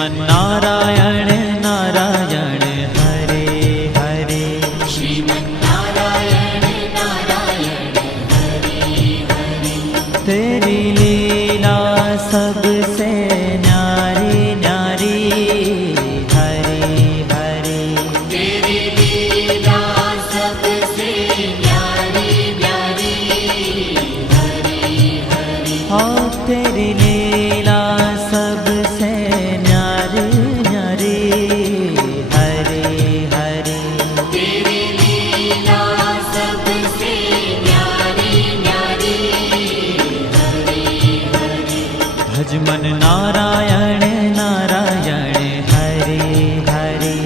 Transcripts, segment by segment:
श्रीमन्नारायण नारायण हरे हरे। श्रीमन्नारायण नारायण हरे हरे। तेरी लीला सबसे न्यारी न्यारी हरे हरे। तेरी लीला सबसे न्यारी न्यारी हरे हरे। हाँ तेरी लीला सबसे न्यारी न्यारी हरे हरे। तेरी लीला सबसे न्यारी न्यारी हरे हरे। भज मन नारायण नारायण हरे हरे।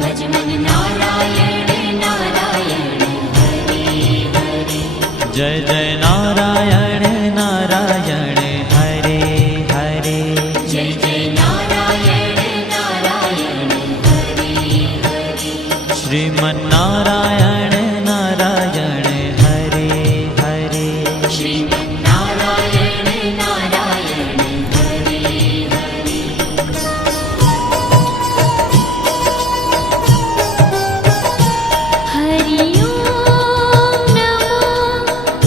भज मन नारायण नारायण हरे हरे। जय जय नारायण नारायण हरे हरे। जय जय नारायण नारायण हरे हरे। श्रीमन्नारायण नारायण हरे हरे। श्रीमन्नारायण नारायण हरे हरे। हरि ओम नमो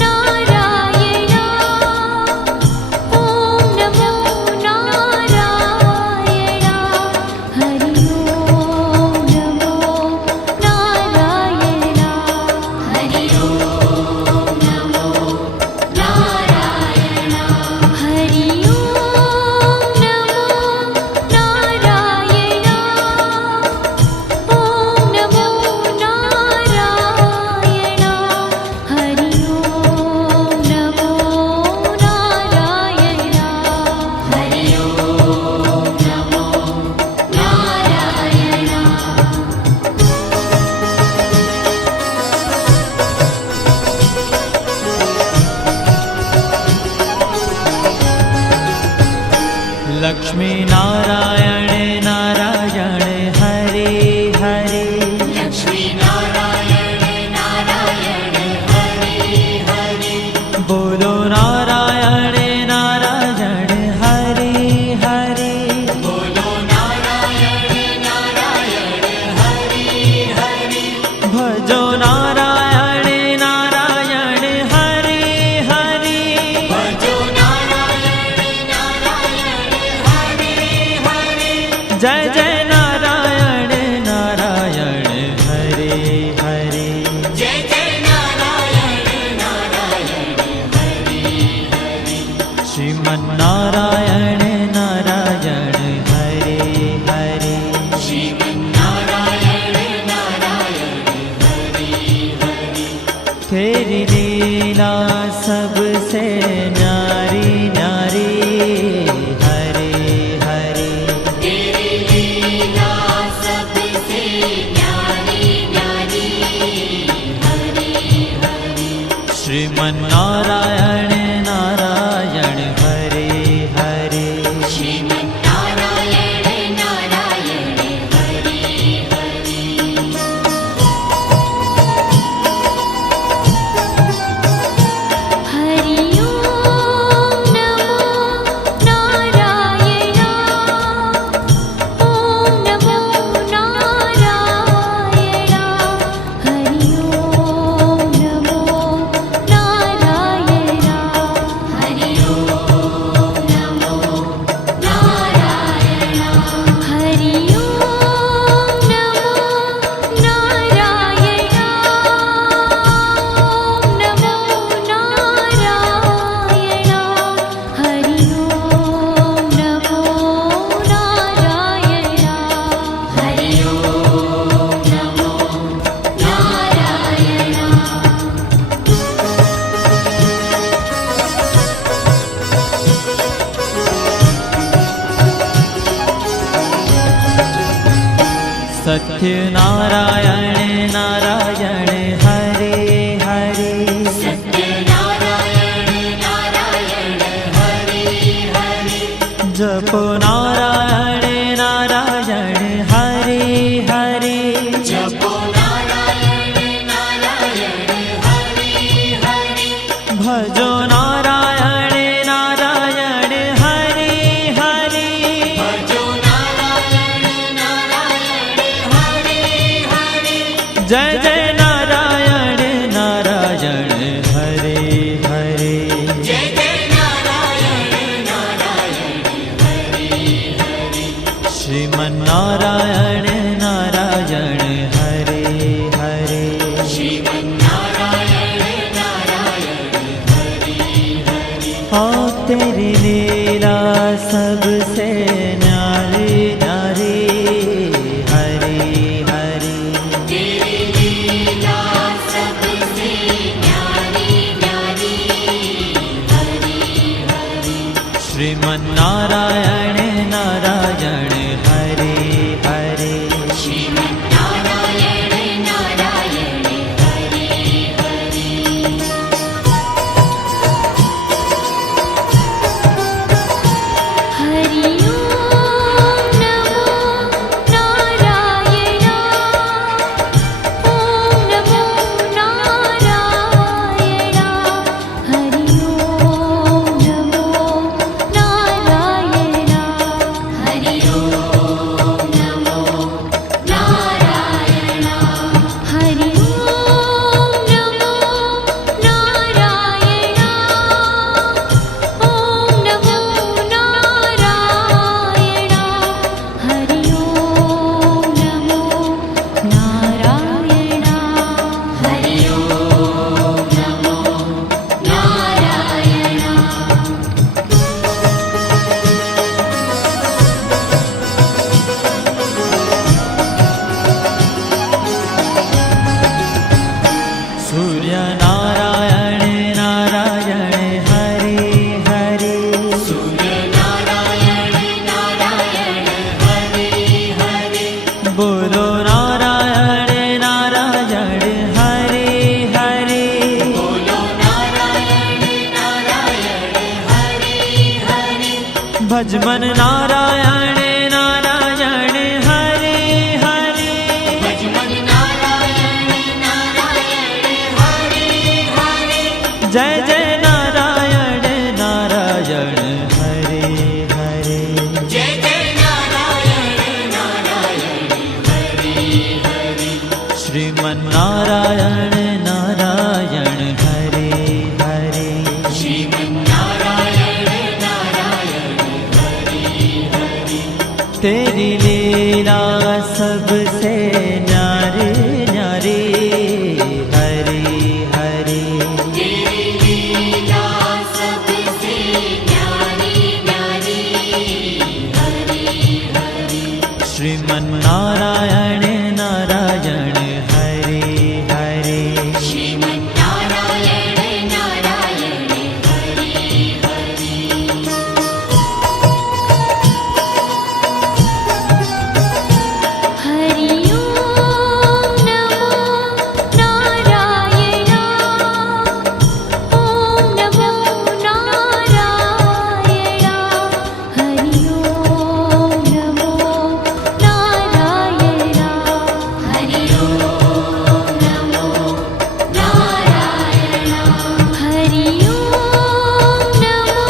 नारायण। ओम नमो नारायण। हरि ओम नमो नारायण। हरि ओम नमो नारायण। हरि ओम नमो नारायण। ओम नमो नारायण। हरि ओम नमो नारायण। हरि ओम नमो नारायण। लक्ष्मी नारायण नारायण हरे हरे। लक्ष्मी नारायण नारायण हरे हरे। बोलो नारायण नारायण हरे हरे। बोलो नारायण नारायण हरे हरे। भजो नारायण नारायण हरे हरे। भजो नारायण नारायण हरे हरे। जय जय नारायण नारायण हरे हरे। जय जय नारायण नारायण हरे हरे। श्रीमन्नारायण नारायण हरे हरे। श्रीमन्नारायण नारायण हरे हरे। तेरी लीला सबसे न्यारी न्यारी हरे हरे। तेरी लीला सबसे न्यारी न्यारी हरे हरे। श्रीमन्नारायण नारायण हरे हरे। श्रीमन्नारायण नारायण हरे हरे। हरि ओम नमो नारायण। ओम नमो नारायण। हरि ओम नमो नारायण। हरि ओम नमो नारायण। हरि ओम नमो नारायण। ओम नमो नारायण। हरि ओम नमो नारायण। हरि ओम नमो सत्य नारायण नारायण हरे हरे। सत्य नारायण नारायण हरे हरे। जपो नारायण नारायण हरे हरे। जपो नारायण नारायण हरे हरे। भजो नारायण नारायण हरे हरे। भजो नारायण ओ तेरी लीला सबसे न्यारी न्यारी हरि हरि तेरी लीला सबसे न्यारी न्यारी हरि हरि श्रीमन्नारायण नारायण हरि हरि श्रीमन्नारायण नारायण हरि हरि हरि ओम नमो नारायण ओम नमो नारायण हरि ओम नमो नारायण हरि ओम नमो नारायण हरि ओम नमो नारायण ओम नमो नारायण हरि ओम नमो नारायण हरि ओम नमो नारायण सूर्य नारायण नारायण हरि हरि सूर्य नारायण नारायण हरि हरि बोलो नारायण नारायण हरि हरि बोलो नारायण नारायण हरि हरि भजमन नारायण नारायण हरि हरि भजमन नारायण नारायण हरि हरि जय जय नारायण नारायण हरि हरि जय जय नारायण नारायण हरि हरि श्रीमन्नारायण नारायण हरि हरि श्रीमन्नारायण नारायण हरि हरि तेरी लीला सबसे न्यारी न्यारी हरि हरि तेरी लीला सबसे न्यारी न्यारी हरि हरि श्रीमन्नारायण नारायण हरि हरि श्रीमन्नारायण नारायण हरि हरि हरि ओम नमो नारायण ओम नमो नारायण हरि ओम नमो नारायण हरि ओम नमो नारायण हरि ओम नमो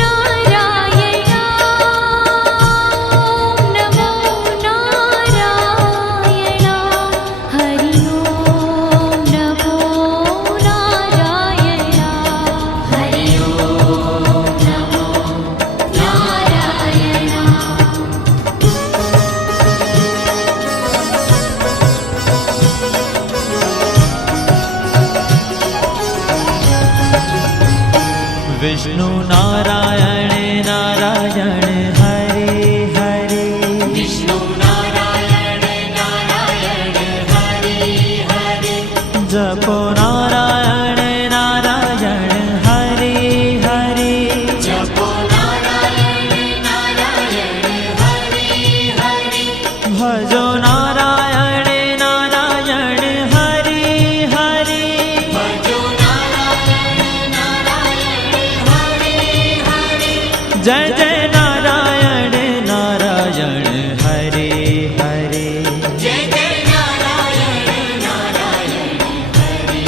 नारायण ओम नमो नारायण हरि ओम नमो नारायण हरि ओम नमो नारायण विष्णु नारायण नारायण हरि हरि विष्णु नारायण नारायण हरि हरि जपो नारायण नारायण हरि हरि जपो नारायण नारायण हरि हरि भजो नारायण नारायण हरि हरि भजो नारायण नारायण हरि हरि जय जय नारायण नारायण हरि हरि जय जय नारायण नारायण हरि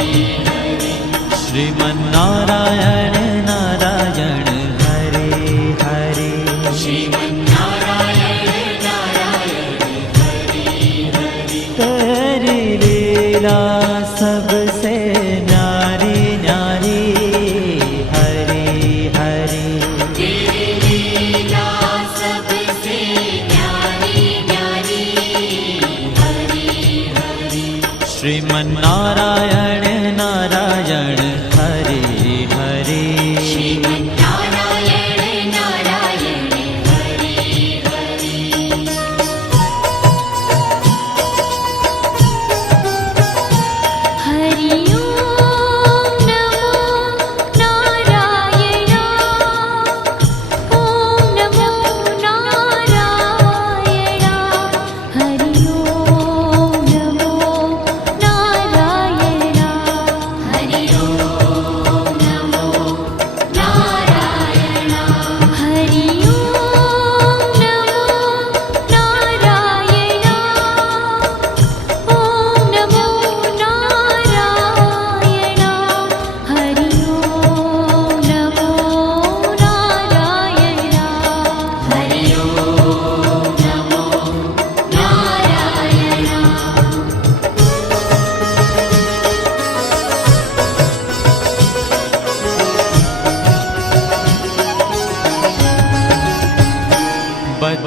हरि श्रीमन्नारायण नारायण हरि हरि श्रीमन्नारायण नारायण हरि हरि तेरी लीला सबसे न्यारी न्यारी हरि हरि तेरी लीला सबसे न्यारी न्यारी हरि हरि श्रीमन्नारायण नारायण हरि हरि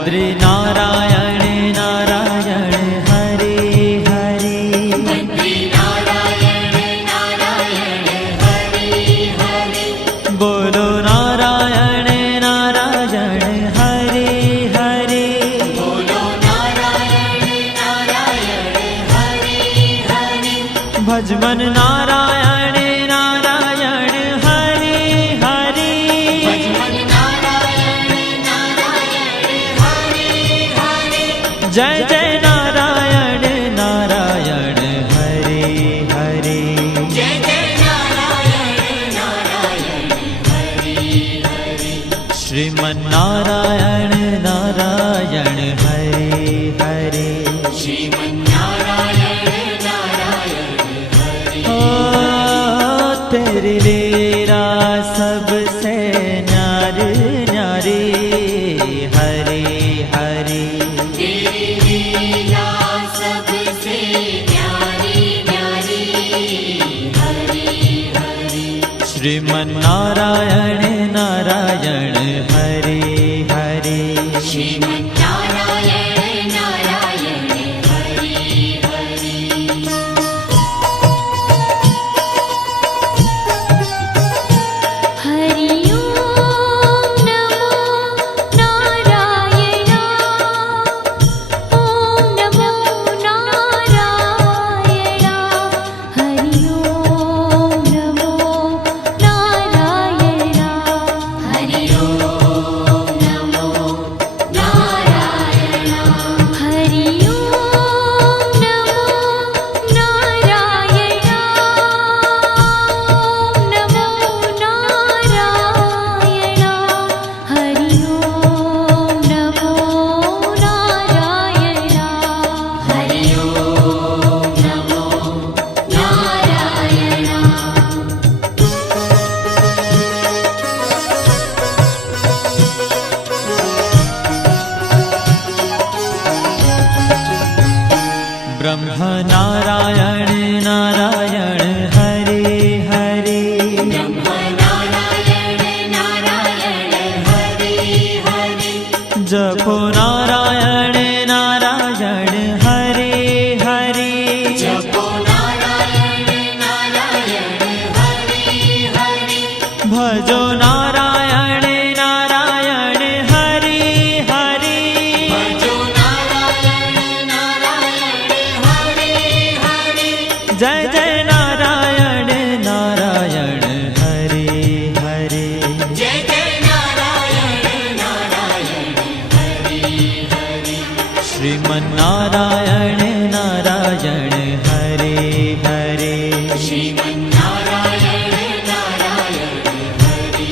बद्री नारायण नारायण हरे हरे बद्री नारायण नारायण हरे हरे बोलो नारायण नारायण हरे हरे बोलो नारायण नारायण हरे हरे भजमन नारायण नारायण हरे हरे भजमन नारायण नारायण हरे हरे जय जय नारायण नारायण हरे हरे जय जय नारायण नारायण हरे हरे श्रीमन नारायण नारायण हरे हरे श्रीमन्नारायण नारायण हरे ओ तेरी लीला सबसे न्यारी न्यारी हरे हरे तेरी लीला सबसे न्यारी न्यारी हरे हरे श्रीमन नारायण नारायण हरे हरे श्रीमन्नारायण नारायण हरे हरे हरि ओम नमो नारायण ओम नमो नारायण हरि ओम नमो नारायण हरि ओम नमो नारायण हरि ओम नमो नारायण ओम नमो नारायण हरि ओम नमो नारायण हरि ओम नमो नारायण ब्रह्म नारायण नारायण हरे हरे ब्रह्म नारायण नारायण हरे हरे जपो नारायण नारायण हरे हरे जपो नारायण नारायण हरे हरे भजो नारायण नारायण हरे हरे भजो नारायण नारायण हरे हरे जय जय नारायण नारायण हरे हरे जय जय नारायण नारायण हरे हरे श्रीमन नारायण नारायण हरे हरे श्रीमन्नारायण नारायण हरे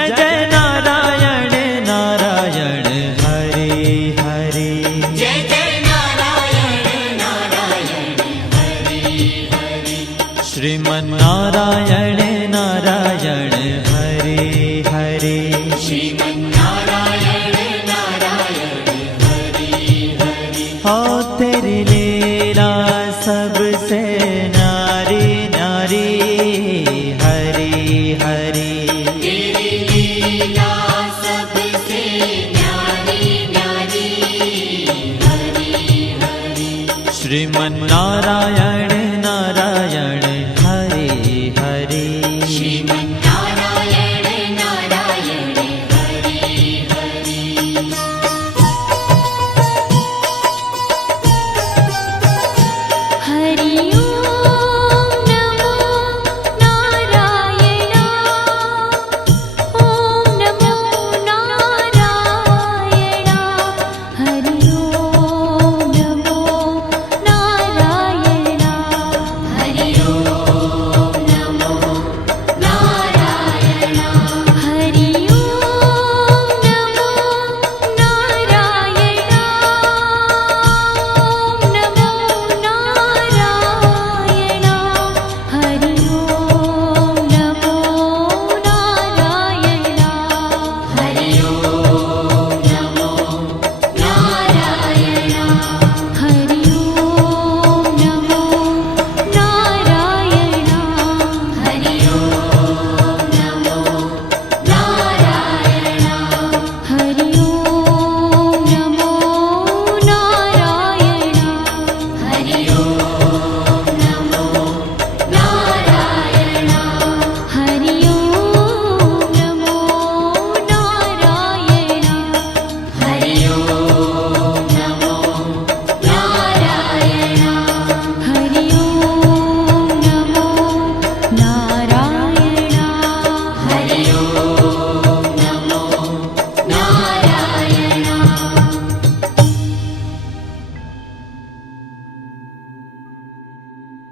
जय जय नारायण नारायण हरे हरे जय जय नारायण नारायण हरि हरि श्रीमन्नारायण नारायण हरे हरे श्रीमन्नारायण नारायण हरि हरि हो तेरी लीला सबसे न्यारी न्यारी हरे हरे तेरी लीला सबसे न्यारी न्यारी हरि हरि श्रीमन